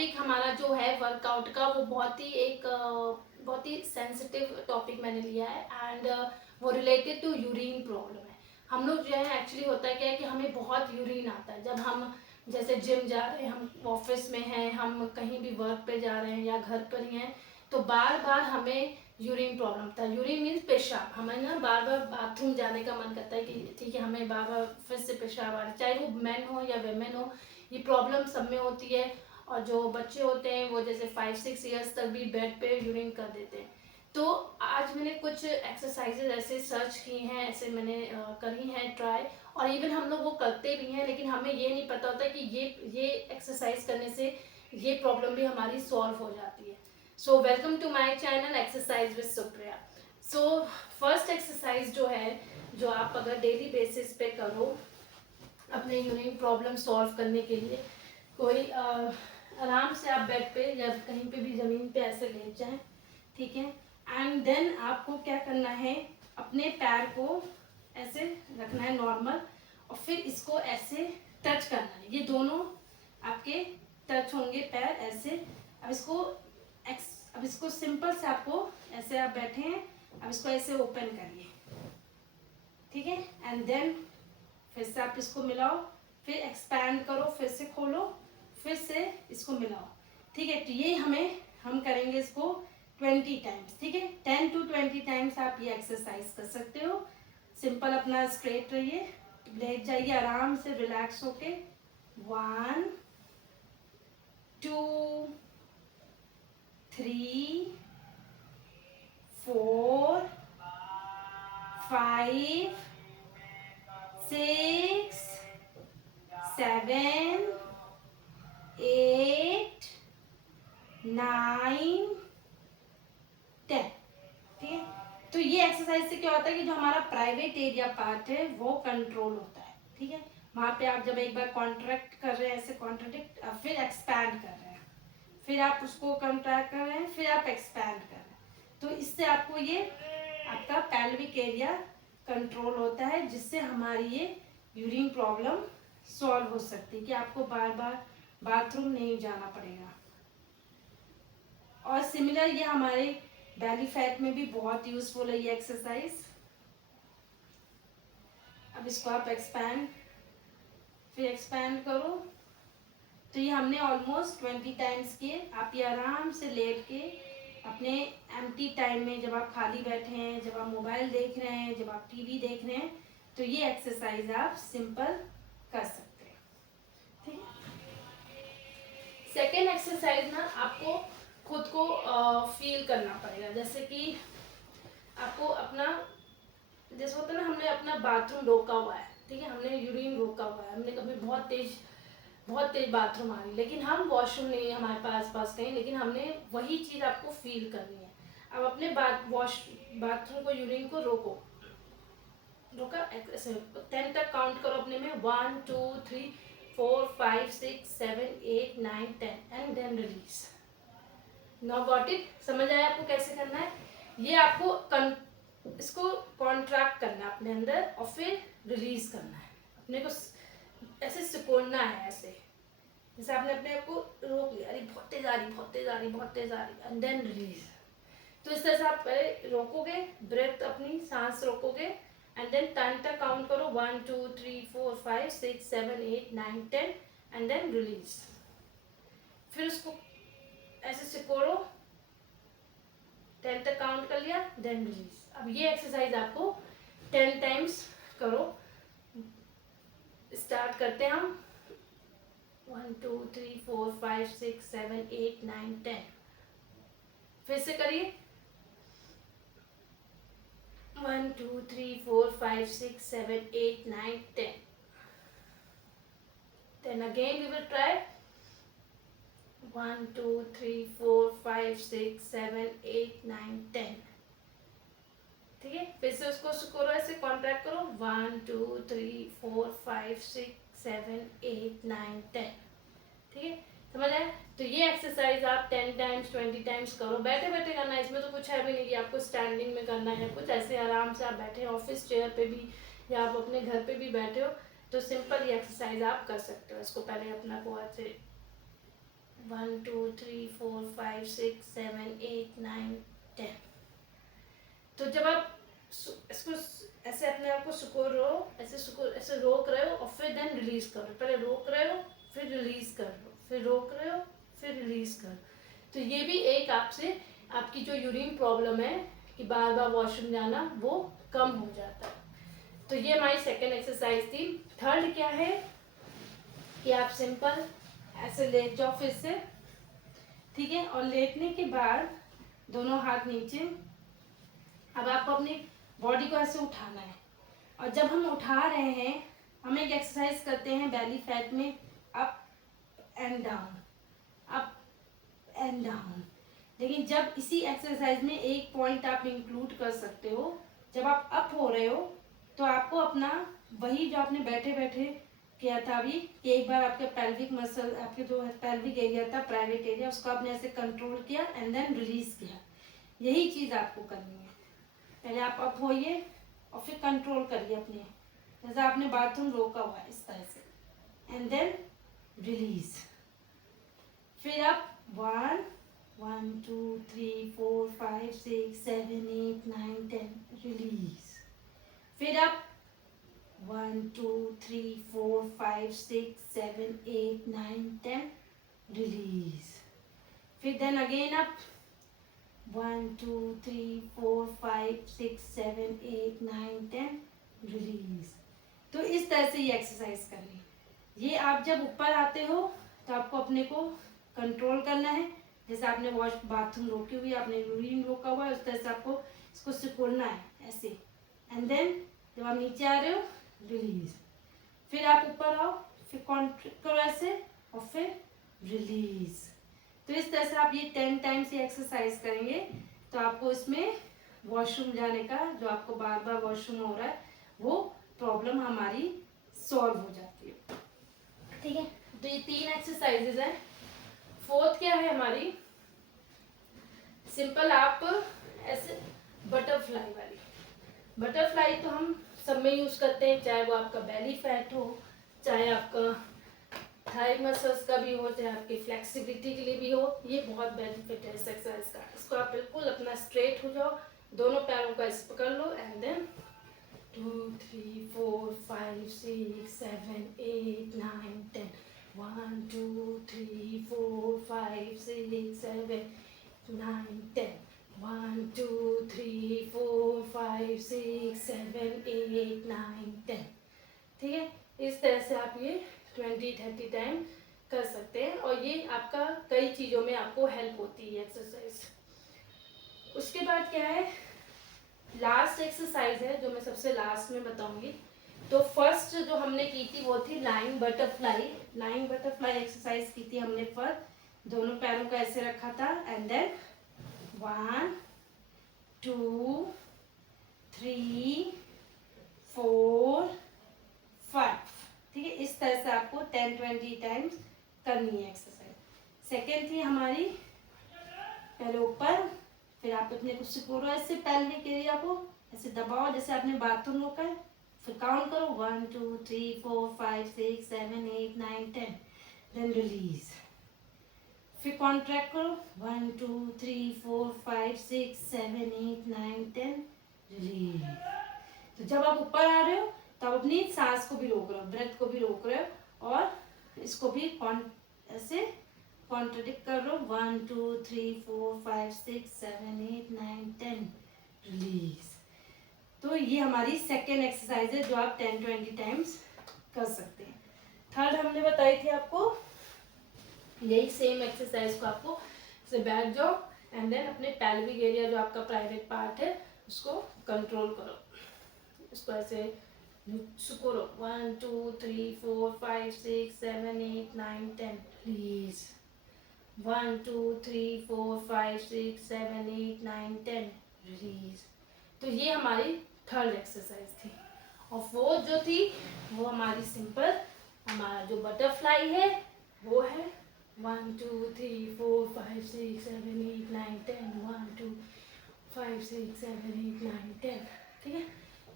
Topic हमारा जो है वर्कआउट का वो बहुत ही सेंसिटिव टॉपिक मैंने लिया है एंड वो रिलेटेड टू यूरिन प्रॉब्लम है। हम लोग जो है एक्चुअली होता है क्या है कि हमें बहुत यूरिन आता है जब हम जैसे जिम जा रहे हैं, हम ऑफिस में हैं, हम कहीं भी वर्क पे जा रहे हैं या घर पर ही हैं, तो बार बार हमें यूरिन प्रॉब्लम था। यूरिन मीन्स पेशाब। हमें ना बार बार बाथरूम जाने का मन करता है कि ठीक है हमें बार बार फिर से पेशाब आ रहा है, चाहे वो मैन हो या वेमेन हो, ये प्रॉब्लम सब में होती है। और जो बच्चे होते हैं वो जैसे 5-6 ईयर्स तक भी बेड पे यूरिन कर देते हैं। तो आज मैंने कुछ एक्सरसाइजेज ऐसे सर्च की हैं, ऐसे मैंने करी हैं ट्राई, और इवन हम लोग वो करते भी हैं, लेकिन हमें ये नहीं पता होता कि ये एक्सरसाइज करने से ये प्रॉब्लम भी हमारी सॉल्व हो जाती है। So welcome to my channel exercise with Supriya. So first exercise जो है, जो आप अगर डेली बेसिस पे करो अपने यूरिन प्रॉब्लम सॉल्व करने के लिए, कोई आराम से आप बेड पे या कहीं पे भी ज़मीन पे ऐसे लेट जाएं, ठीक है। एंड देन आपको क्या करना है, अपने पैर को ऐसे रखना है नॉर्मल, और फिर इसको ऐसे टच करना है। ये दोनों आपके टच होंगे पैर ऐसे। अब इसको सिंपल से आपको ऐसे, आप बैठे हैं, अब इसको ऐसे ओपन करिए, ठीक है। एंड देन फिर से आप इसको मिलाओ, फिर एक्सपैंड करो, फिर से खोलो, फिर से इसको मिलाओ, ठीक है। तो ये हम करेंगे इसको 20 टाइम्स, ठीक है। 10 to 20 टाइम्स आप ये एक्सरसाइज कर सकते हो। सिंपल अपना स्ट्रेट रहिए, लेट जाइए आराम से रिलैक्स होके। 1 2 3 4 5 6 7 8 9 10, ठीक है। तो ये एक्सरसाइज से क्या होता है कि जो हमारा प्राइवेट एरिया पार्ट है वो कंट्रोल होता है, ठीक है। वहां पे आप जब एक बार कॉन्ट्रैक्ट कर रहे हैं, ऐसे कॉन्ट्रैक्ट, फिर एक्सपैंड कर रहे हैं, फिर आप उसको कॉन्ट्रैक्ट कर रहे हैं, फिर आप एक्सपैंड कर रहे हैं, तो इससे आपको ये आपका पेल्विक एरिया कंट्रोल होता है, जिससे हमारी ये यूरिन प्रॉब्लम सॉल्व हो सकती है कि आपको बार बार बाथरूम नहीं जाना पड़ेगा। और सिमिलर ये हमारे बेली फैट में भी बहुत यूजफुल है ये एक्सरसाइज। अब इसको आप एक्सपैंड, फिर एक्सपैंड करो। तो ये हमने ऑलमोस्ट 20 टाइम्स किए। आप ये आराम से लेट के अपने एम्प्टी टाइम में, जब आप खाली बैठे हैं, जब आप मोबाइल देख रहे हैं, जब आप टीवी देख रहे हैं, तो ये एक्सरसाइज आप सिंपल कर सकते हैं, ठीक है। सेकेंड एक्सरसाइज ना आपको खुद को फील करना पड़ेगा, जैसे कि आपको अपना, जैसे होता है ना, हमने अपना बाथरूम रोका हुआ है, ठीक है, हमने यूरिन रोका हुआ है, हमने कभी बहुत तेज बाथरूम आ रही, लेकिन हम वॉशरूम नहीं है हमारे पास कहीं, लेकिन हमने वही चीज़ आपको फील करनी है। अब अपने बाथरूम को, यूरिन को रोका ऐसे 10 तक काउंट करो अपने में, 1 2 3 4 5 6 7 8 9 10 and then release. Now got it? समझ आया आपको कैसे करना है? ये आपको इसको कॉन्ट्रैक्ट करना है अपने अंदर, और फिर रिलीज करना है। अपने को ऐसे सिकोड़ना है, ऐसे जैसे आपने अपने आप को रोक लिया, अरे बहुत तेज आ रही, बहुत तेज आ रही, बहुत तेज आ रही, एंड देन रिलीज। तो इस तरह से आप पहले रोकोगे, ब्रेथ, अपनी सांस रोकोगे, एंड देन 10 तक काउंट करो, 1 2 3 4 5 6 7 8 9 10 एंड देन रिलीज। फिर उसको ऐसे सिकोड़ो, 10 तक काउंट कर लिया, देन रिलीज। अब ये एक्सरसाइज आपको 10 टाइम्स करो। स्टार्ट करते हैं हम, 1 2 3 4 5 6 7 8 9 10। फिर से करिए, 1 2 3 4 5 6 7 8 9 10। Then again we will try 1 2 3 4 5 6 7 8 9 10, ठीक है। फिर से उसको करो, ऐसे कॉन्ट्रैक्ट करो, 1 2 3 4 5 6 7 8 9 10, ठीक है। समझ आए? तो ये एक्सरसाइज आप 10 टाइम्स 20 टाइम्स करो, बैठे बैठे करना है। इसमें तो कुछ है भी नहीं कि आपको स्टैंडिंग में करना है कुछ, ऐसे आराम से आप बैठे ऑफिस चेयर पे भी, या आप अपने घर पे भी बैठे हो, तो सिंपल ये एक्सरसाइज आप कर सकते हो। इसको पहले अपना को ऐसे 1 2 3 4 5 6 7 8 9 10। तो जब आप इसको ऐसे अपने आप को सुकून रहो, ऐसे रोक रहे हो और फिर देन रिलीज करो। पहले रोक रहे हो, फिर रिलीज कर लो, फिर रोक रहे हो, फिर रिलीज करो। तो ये भी एक आपसे आपकी जो यूरिन प्रॉब्लम है कि बार बार वॉशरूम जाना, वो कम हो जाता है। तो ये हमारी सेकेंड एक्सरसाइज थी। थर्ड क्या है कि आप सिंपल ऐसे लेट जाओ फिर से, ठीक है। और लेटने के बाद दोनों हाथ नीचे। अब आपको अपनी बॉडी को ऐसे उठाना है, और जब हम उठा रहे हैं हम एक एक्सरसाइज करते हैं बेली फैट में, up and down, up and down. लेकिन जब इसी एक्सरसाइज में एक पॉइंट आप इंक्लूड कर सकते हो, जब आप अप हो रहे हो तो आपको अपना वही जो आपने बैठे बैठे किया था अभी, कि एक बार आपके पेल्विक मसल, आपके जो पेल्विक एरिया था, प्राइवेट एरिया, उसको आपने ऐसे कंट्रोल किया एंड देन रिलीज किया। यही चीज़ आपको करनी है। पहले आप अप होइए और फिर कंट्रोल करिए अपने, जैसे आपने बाथरूम रोका हुआ है इस तरह से, एंड देन रिलीज। फिर आप 1 1 2 3 4 5 6 7 8 9 10 रिलीज। फिर आप 1 2 3 4 5 6 7 8 9 10 रिलीज। फिर देन अगेन आप 1 2 3 4 5 6 7 8 9 10 रिलीज। तो इस तरह से ये एक्सरसाइज करनी है। ये आप जब ऊपर आते हो तो आपको अपने को कंट्रोल करना है, जैसे आपने बाथरूम रोकी हुई, आपने यूरिन रोका हुआ है, उस तरह से आपको इसको सिकुड़ना है ऐसे। एंड देन जब आप नीचे आ रहे हो रिलीज, फिर आप ऊपर आओ, फिर कॉन्ट्रैक्ट करो ऐसे और फिर रिलीज। तो इस तरह से आप ये 10 टाइम्स ये एक्सरसाइज करेंगे तो आपको इसमें वॉशरूम जाने का, जो आपको बार बार वॉशरूम हो रहा है, वो प्रॉब्लम हमारी सॉल्व हो जाती है, ठीक है। तो ये 3 एक्सरसाइजेज हैं। फोर्थ क्या है हमारी, सिंपल आप ऐसे बटरफ्लाई वाली। बटरफ्लाई तो हम सब में यूज करते हैं, चाहे वो आपका बेली फैट हो, चाहे आपका थाई मसल्स का भी हो, चाहे आपकी फ्लेक्सिबिलिटी के लिए भी हो। ये बहुत बेनिफिट है इस एक्सरसाइज का। इसको आप बिल्कुल अपना स्ट्रेट हो जाओ, दोनों पैरों को ऐसे पकड़ लो एंड देन 2 3 4 5 6 7 8 9 10 1 2 3 4 5 6 7 9 10 1 2 3 4 5 6 7 8 9 10, ठीक है। इस तरह से आप ये 20-30 टाइम कर सकते हैं, और ये आपका कई चीज़ों में आपको हेल्प होती है एक्सरसाइज। उसके बाद क्या है, लास्ट एक्सरसाइज है जो मैं सबसे लास्ट में बताऊंगी। तो फर्स्ट जो हमने की थी वो थी lying butterfly. Lying butterfly exercise की थी हमने फर्स्ट, दोनों पैरों को ऐसे रखा था एंड देन 1 2 3 4 5, ठीक है। इस तरह से आपको 10-20 टाइम्स करनी है एक्सरसाइज। सेकेंड थी हमारी, पहले ऊपर, फिर आप अपने को सिकोड़ो ऐसे, पेल्विक एरिया को ऐसे दबाओ जैसे आपने बाथरूम रोका है, फिर काउंट करो 1 2 3 4 5 6 7 8 9 10, देन रिलीज। फिर कॉन्ट्रैक्ट करो 1 2 3 4 5 6 7 8 9 10 रिलीज। तो जब आप ऊपर आ रहे हो तो आप अपनी सांस को भी रोक रहे हो, ब्रेथ को भी रोक रहे हो, और इसको भी ऐसे कॉन्ट्रडिक्ट कर रहे हो 1 2 3 4 5 6 7 8 9 10 रिलीज। तो ये हमारी सेकेंड एक्सरसाइज है जो आप 10-20 टाइम्स कर सकते हैं। थर्ड हमने बताई थी आपको, यही सेम एक्सरसाइज को आपको से बैठ जाओ एंड देन अपने पेल्विक एरिया जो आपका प्राइवेट पार्ट है उसको कंट्रोल करो, इसको ऐसे सुकुरो 1 2 3 4 5 6 7 8 9 10 प्लीज 1 2 3 4 5 6 7 8 9 10 रिलीज। तो ये हमारी थर्ड एक्सरसाइज थी। और फोर्थ जो थी वो हमारी सिंपल, हमारा जो बटरफ्लाई है वो है 1 2 3 4 5 6 7 8 9 10 1 2 5 6 7 8 9 10, ठीक है।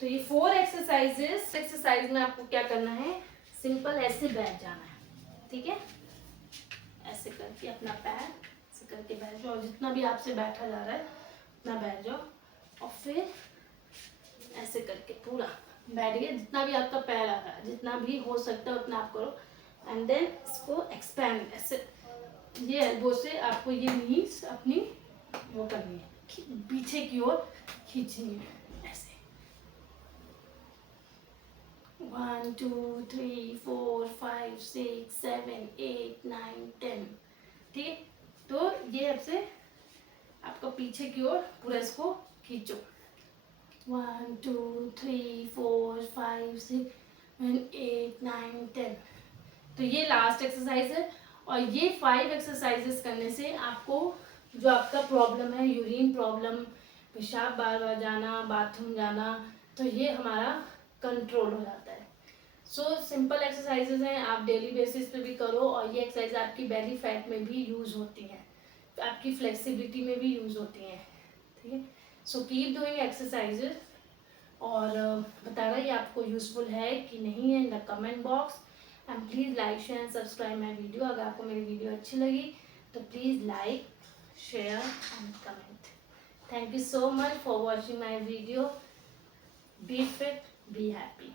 तो ये 4 एक्सरसाइज में आपको क्या करना है, सिंपल ऐसे बैठ जाना है, ठीक है, ऐसे करके अपना पैर ऐसे करके बैठ जाओ, जितना भी आपसे बैठा जा रहा है उतना बैठ जाओ, और फिर ऐसे करके पूरा बैठ गए, जितना भी आपका पैर आ रहा है, जितना भी हो सकता है उतना आप करो। एंड देन इसको एक्सपैंड ऐसे, ये एल्बो से आपको ये नीज अपनी वो करनी है, पीछे की ओर खींचनी है ऐसे। 1 2 3 4 5 6 7 8 9 10, ठीक है। तो ये आपसे आपका पीछे की ओर पूरा इसको खींचो। 1 2 3 4 5 6 8 9 10। तो ये लास्ट एक्सरसाइज है, और ये 5 एक्सरसाइजेस करने से आपको जो आपका प्रॉब्लम है, यूरिन प्रॉब्लम, पेशाब बार बार जाना, बाथरूम जाना, तो ये हमारा कंट्रोल हो जाता है। सो सिंपल एक्सरसाइजेज हैं, आप डेली बेसिस पे भी करो, और ये एक्सरसाइज आपकी बेली फैट में भी यूज़ होती हैं, आपकी फ्लेक्सिबिलिटी में भी यूज़ होती हैं, ठीक है। सो कीप डूइंग एक्सरसाइजेज, और बताना ये आपको यूज़फुल है कि नहीं है in the comment box. And please like share and subscribe my video. अगर आपको मेरी वीडियो अच्छी लगी तो please like share and comment. Thank you so much for watching my video. Be fit, be happy.